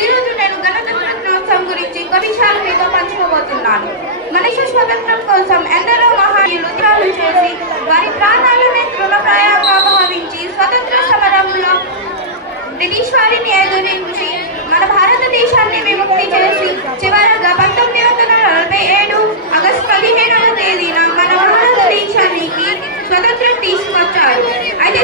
ఈరోజు నేను గణతంత్ర దినోత్సవం గురించి కొన్ని విషయాలు మీతో పంచుకోబోతున్నాను. మనిషి స్వతంత్రం కోసం ఎందరో మహనీయులు త్యాగాలు చేసి వారి ప్రాణాలనే తృణప్రాయంగా భావించి స్వతంత్ర సమరంలో బ్రిటిష్ వారిని ఎదిరించి మన భారతదేశాన్ని విముక్తి చేసి చివరగా 1947 ఆగస్టు 15వ తేదీన మన భారతదేశానికి స్వతంత్రం తీసుకొచ్చారు. అయితే